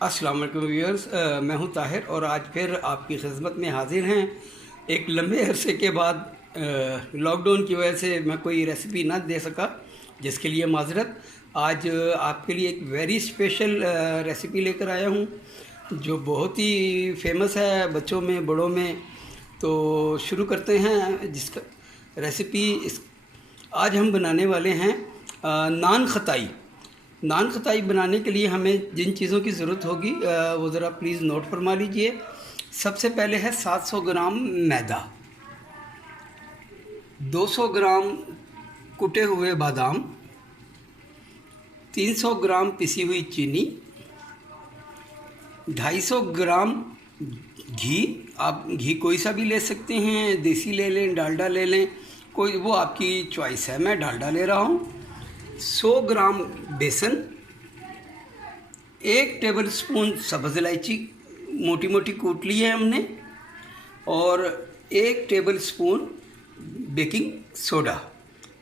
अस्सलाम वालेकुम व्यूअर्स, मैं हूं ताहिर और आज फिर आपकी खिदमत में हाजिर हैं। एक लंबे अरसे के बाद लॉकडाउन की वजह से मैं कोई रेसिपी ना दे सका, जिसके लिए माजरत। आज आपके लिए एक वेरी स्पेशल रेसिपी लेकर आया हूं जो बहुत ही फेमस है बच्चों में बड़ों में। तो शुरू करते हैं जिसका रेसिपी आज हम बनाने वाले हैं नान खताई। नान खताई बनाने के लिए हमें जिन चीज़ों की ज़रूरत होगी वो ज़रा प्लीज़ नोट फरमा लीजिए। सबसे पहले है 700 ग्राम मैदा, 200 ग्राम कुटे हुए बादाम, 300 ग्राम पिसी हुई चीनी, 250 ग्राम घी। आप घी कोई सा भी ले सकते हैं, देसी ले लें, डालडा ले लें, कोई वो आपकी चॉइस है। मैं डालडा ले रहा हूँ। 100 ग्राम बेसन, 1 टेबल स्पून सब्ज़ इलायची मोटी मोटी कूट ली है हमने, और 1 table spoon baking soda.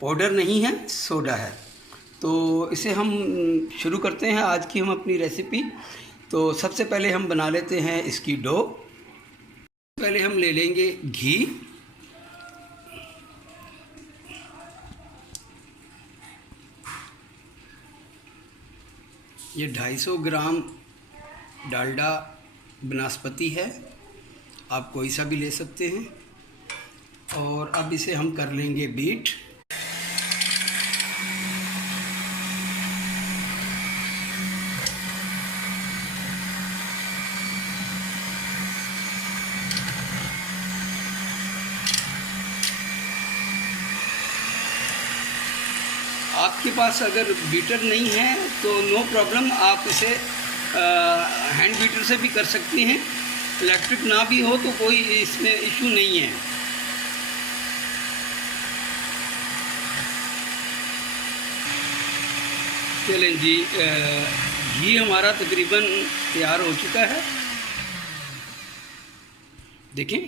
Powder नहीं है, सोडा है। तो इसे हम शुरू करते हैं आज की हम अपनी रेसिपी। तो सबसे पहले हम बना लेते हैं इसकी डो। पहले हम ले लेंगे घी, ये 250 ग्राम डालडा बनस्पति है, आप कोई सा भी ले सकते हैं। और अब इसे हम कर लेंगे बीट। आपके पास अगर बीटर नहीं है तो नो प्रॉब्लम, आप इसे हैंड बीटर से भी कर सकती हैं। इलेक्ट्रिक ना भी हो तो कोई इसमें इशू नहीं है। चलें जी, घी हमारा तकरीबन तैयार हो चुका है। देखें,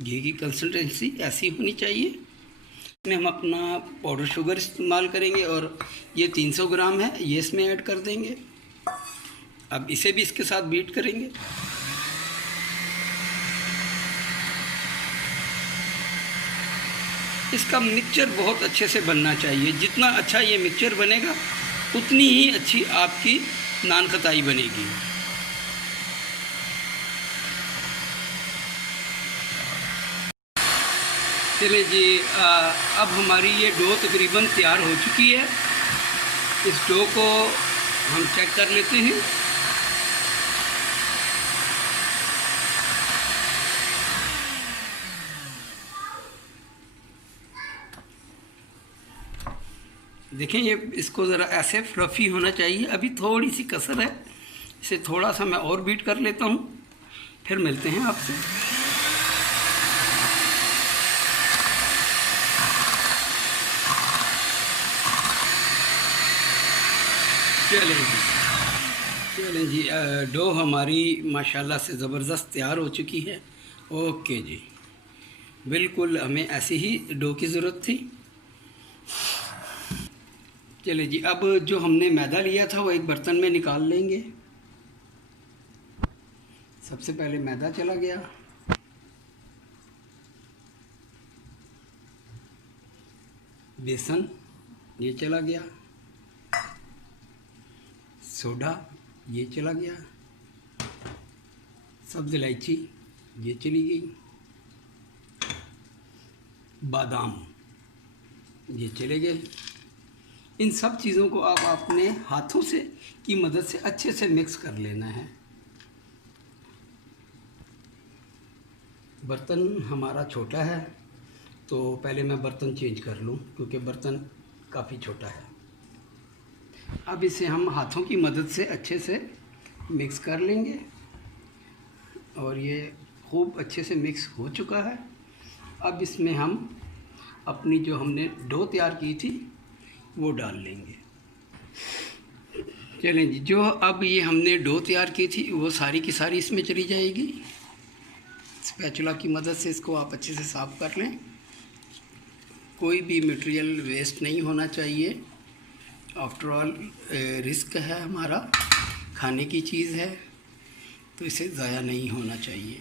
घी की कंसिस्टेंसी ऐसी होनी चाहिए। इसमें हम अपना पाउडर शुगर इस्तेमाल करेंगे और ये 300 ग्राम है, ये इसमें ऐड कर देंगे। अब इसे भी इसके साथ बीट करेंगे। इसका मिक्सचर बहुत अच्छे से बनना चाहिए। जितना अच्छा ये मिक्सचर बनेगा उतनी ही अच्छी आपकी नान खताई बनेगी। चलिए जी, अब हमारी ये डो तकरीबन तैयार हो चुकी है। इस डो को हम चेक कर लेते हैं। देखें, ये इसको ज़रा ऐसे फ्लफ़ी होना चाहिए। अभी थोड़ी सी कसर है, इसे थोड़ा सा मैं और बीट कर लेता हूँ, फिर मिलते हैं आपसे। चलें जी, डो हमारी माशाल्लाह से ज़बरदस्त तैयार हो चुकी है। ओके जी, बिल्कुल हमें ऐसी ही डो की ज़रूरत थी। चलिए जी, अब जो हमने मैदा लिया था वो एक बर्तन में निकाल लेंगे। सबसे पहले मैदा चला गया, बेसन ये चला गया, सोडा ये चला गया, सब्ज़ इलायची ये चली गई, बादाम ये चले गए। इन सब चीज़ों को आप अपने हाथों से की मदद से अच्छे से मिक्स कर लेना है। बर्तन हमारा छोटा है तो पहले मैं बर्तन चेंज कर लूँ, क्योंकि बर्तन काफ़ी छोटा है। अब इसे हम हाथों की मदद से अच्छे से मिक्स कर लेंगे और ये खूब अच्छे से मिक्स हो चुका है। अब इसमें हम अपनी जो हमने डो तैयार की थी वो डाल लेंगे। चलें जी, जो अब ये हमने डो तैयार की थी वो सारी की सारी इसमें चली जाएगी। स्पैचुला की मदद से इसको आप अच्छे से साफ़ कर लें। कोई भी मटेरियल वेस्ट नहीं होना चाहिए। आफ्टर ऑल रिस्क है हमारा खाने की चीज़ है तो इसे ज़ाया नहीं होना चाहिए।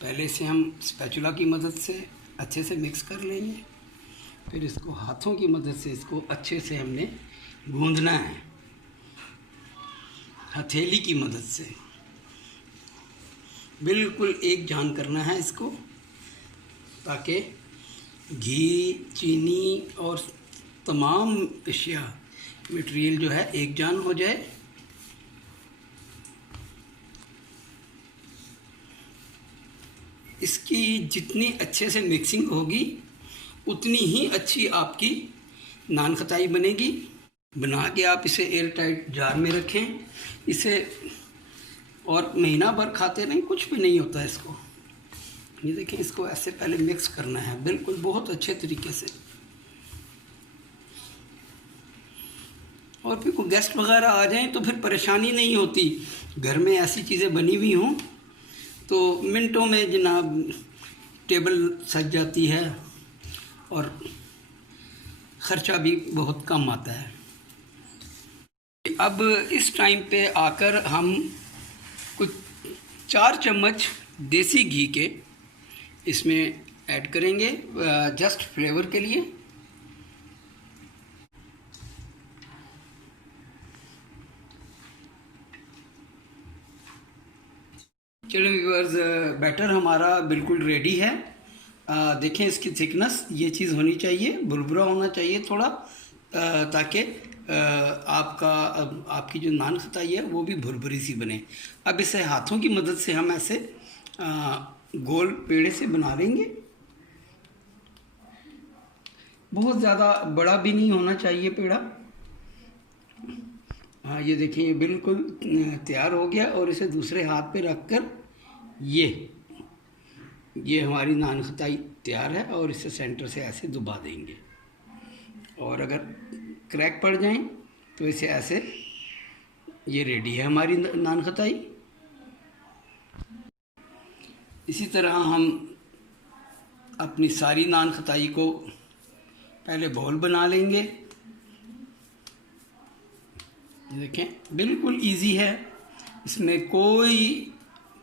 पहले से हम स्पैचुला की मदद से अच्छे से मिक्स कर लेंगे, फिर इसको हाथों की मदद से इसको अच्छे से हमने गूंदना है, हथेली की मदद से बिल्कुल एक जान करना है इसको, ताकि घी, चीनी और तमाम अशिया मटेरियल जो है एक जान हो जाए। इसकी जितनी अच्छे से मिक्सिंग होगी उतनी ही अच्छी आपकी नान खताई बनेगी। बना के आप इसे एयर टाइट जार में रखें, इसे और महीना भर खाते नहीं, कुछ भी नहीं होता इसको। ये देखें, इसको ऐसे पहले मिक्स करना है बिल्कुल बहुत अच्छे तरीके से। और फिर कोई गेस्ट वगैरह आ जाएं तो फिर परेशानी नहीं होती। घर में ऐसी चीज़ें बनी हुई हों तो मिनटों में जनाब टेबल सज जाती है और ख़र्चा भी बहुत कम आता है। अब इस टाइम पे आकर हम कुछ 4 चम्मच देसी घी के इसमें ऐड करेंगे जस्ट फ्लेवर के लिए। चलिए व्यूअर्स, बैटर हमारा बिल्कुल रेडी है। देखें इसकी थिकनेस, ये चीज़ होनी चाहिए, भुरभुरा होना चाहिए थोड़ा, ताकि आपकी जो नान खताई है वो भी भुरभुरी सी बने। अब इसे हाथों की मदद से हम ऐसे गोल पेड़े से बना लेंगे। बहुत ज़्यादा बड़ा भी नहीं होना चाहिए पेड़ा। हाँ, ये देखिए, ये बिल्कुल तैयार हो गया। और इसे दूसरे हाथ पे रखकर ये हमारी नान खताई तैयार है। और इसे सेंटर से ऐसे दबा देंगे, और अगर क्रैक पड़ जाएं तो इसे ऐसे, ये रेडी है हमारी नान खताई। इसी तरह हम अपनी सारी नान खताई को पहले बॉल बना लेंगे। देखें, बिल्कुल इजी है, इसमें कोई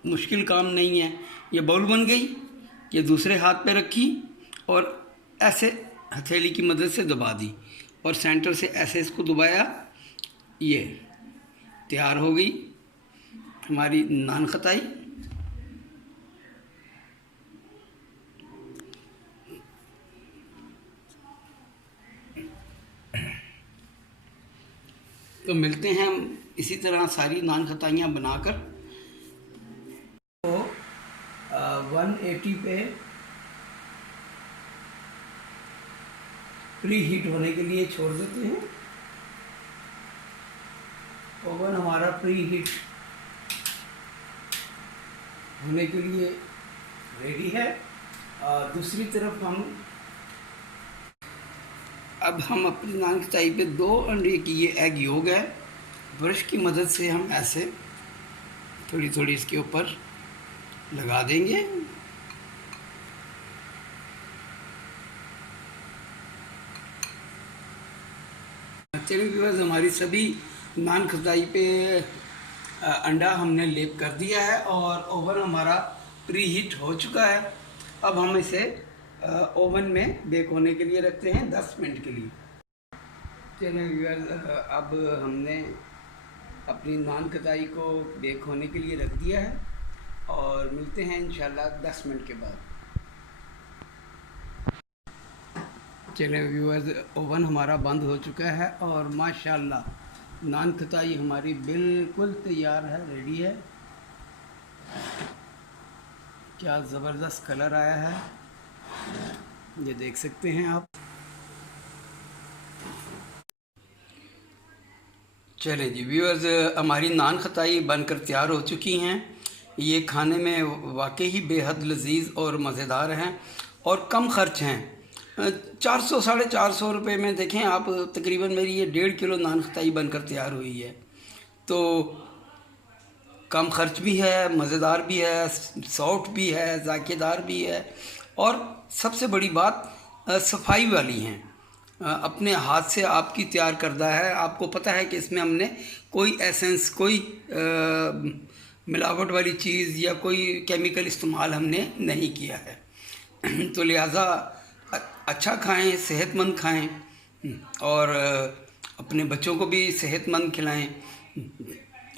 मुश्किल काम नहीं है। ये बाउल बन गई, ये दूसरे हाथ पे रखी और ऐसे हथेली की मदद से दबा दी और सेंटर से ऐसे इसको दबाया, ये तैयार हो गई हमारी नान खताई। तो मिलते हैं हम इसी तरह सारी नान खताइयाँ बनाकर। तो 180 पे प्री हीट होने के लिए छोड़ देते हैं। ओवन हमारा प्री हीट होने के लिए रेडी है। दूसरी तरफ अब हम अपनी नान खताई पे 2 अंडे की ये एग योग है, ब्रश की मदद से हम ऐसे थोड़ी थोड़ी इसके ऊपर लगा देंगे। चलिए व्यूअर्स, हमारी सभी नान खताई पे अंडा हमने लेप कर दिया है और ओवन हमारा प्री हीट हो चुका है। अब हम इसे ओवन में बेक होने के लिए रखते हैं 10 मिनट के लिए। चलिए व्यूअर्स, अब हमने अपनी नान खताई को बेक होने के लिए रख दिया है और मिलते हैं इंशाल्लाह 10 मिनट के बाद। चलिए व्यूअर्स, ओवन हमारा बंद हो चुका है और माशाल्लाह नान खताई हमारी बिल्कुल तैयार है, रेडी है। क्या ज़बरदस्त कलर आया है, ये देख सकते हैं आप। चलें जी व्यूअर्स, हमारी नान खताई बनकर तैयार हो चुकी हैं। ये खाने में वाकई ही बेहद लजीज और मज़ेदार हैं और कम ख़र्च हैं। 400 साढ़े 400 रुपये में देखें आप, तकरीबन मेरी ये 1.5 किलो नान खताई बनकर तैयार हुई है। तो कम खर्च भी है, मज़ेदार भी है, सॉफ्ट भी है, जायकेदार भी है, और सबसे बड़ी बात सफाई वाली हैं। अपने हाथ से आपकी तैयार करदा है। आपको पता है कि इसमें हमने कोई एसेंस, कोई मिलावट वाली चीज़ या कोई केमिकल इस्तेमाल हमने नहीं किया है। तो लिहाजा अच्छा खाएं, सेहतमंद खाएं, और अपने बच्चों को भी सेहतमंद खिलाएं।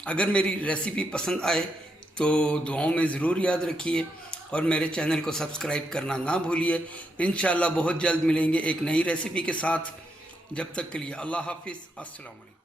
अगर मेरी रेसिपी पसंद आए तो दुआओं में ज़रूर याद रखिए, और मेरे चैनल को सब्सक्राइब करना ना भूलिए। इंशाअल्लाह बहुत जल्द मिलेंगे एक नई रेसिपी के साथ। जब तक के लिए अल्लाह हाफिज़, अस्सलाम वालेकुम।